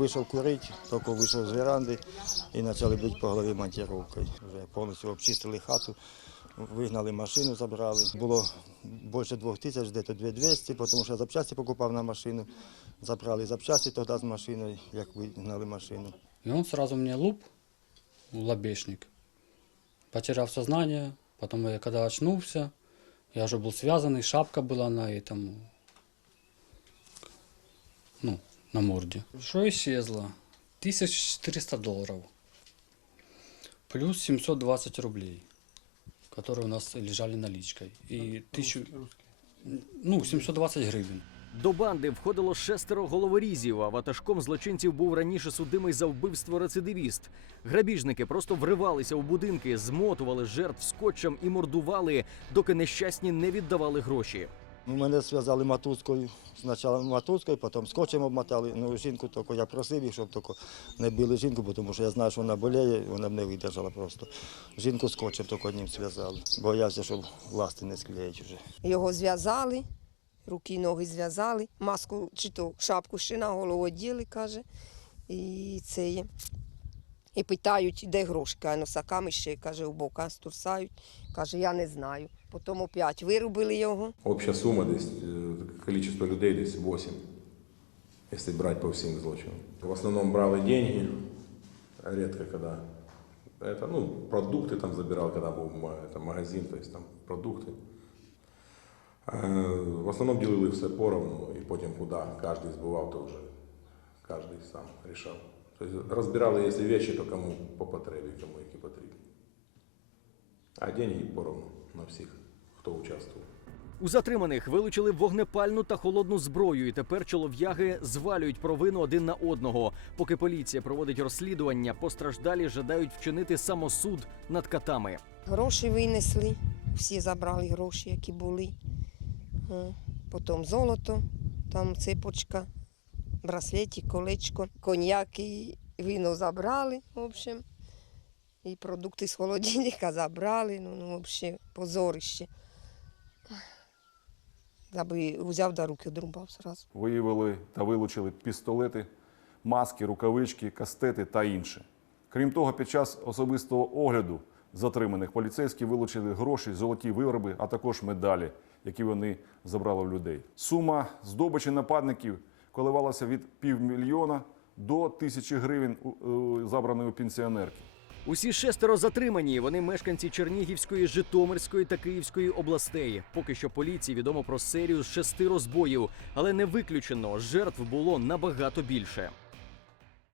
вийшов курити, тільки вийшов з веранди і почали бити по голові монтировкою. Вже повністю обчистили хату, вигнали машину, забрали. Було більше двох тисяч, десь 2200, тому що я запчасті покупав на машину. Забрали запчасті тоді з машиною, як вигнали машину. И он сразу мне луп, лобешник. Потеряв сознание, потом я когда очнулся, я уже был связанный, шапка была на этом, ну, на морде. Что исчезло? 1400 долларов. Плюс 720 рублей, которые у нас лежали наличкой. И тысячу, ну, 720 гривен. До банди входило шестеро головорізів, а ватажком злочинців був раніше судимий за вбивство рецидивіст. Грабіжники просто вривалися у будинки, змотували жертв скотчем і мордували, доки нещасні не віддавали гроші. Ну, Мене зв'язали матузкою. Спочатку матузкою, потім скотчем обмотали. Ну, жінку тільки я просив їх, щоб тільки не били жінку, тому що я знаю, що вона боліє, вона б не видержала просто. Жінку скотчем тільки одним зв'язали. Боявся, щоб ласти не склеїть вже. Його зв'язали, руки ноги зв'язали, маску чи то шапку ще на голову оділи, каже. І це є. І питають, де гроші. Каже, носаками ще, каже, у бока стурсають. Каже, я не знаю. Потім опять вирубили його. Обща сума десь, е, количество людей десь 8, если брать по всем злочинам. В основном брали деньги, редко когда. Это, ну, продукты там забирал, когда был ма- это магазин, то есть там продукты. Е, В основном ділили все поровну, і потім куди кожен збивав, то вже кожен сам рішав. Тобто розбирали, якщо речі, то кому по потребі, кому які потрібні. А деньги поровну на всіх, хто участвував. У затриманих вилучили вогнепальну та холодну зброю, і тепер чолов'яги звалюють провину один на одного. Поки поліція проводить розслідування, постраждалі жадають вчинити самосуд над катами. Гроші винесли, всі забрали гроші, які були. Е, Потім золото, там цепочка, браслеті, колечко, коньяк і вино забрали, в общем. І продукти з холодильника забрали, ну, ну взагалі, позорище. Я би взяв до руки, одрубав зразу. Виявили та вилучили пістолети, маски, рукавички, кастети та інше. Крім того, під час особистого огляду затриманих поліцейські вилучили гроші, золоті вироби, а також медалі, які вони забрали в людей. Сума здобичі нападників коливалася від півмільйона до тисячі гривень забраної у пенсіонерки. Усі шестеро затримані. Вони мешканці Чернігівської, Житомирської та Київської областей. Поки що поліції відомо про серію з шести розбоїв, але не виключено, жертв було набагато більше.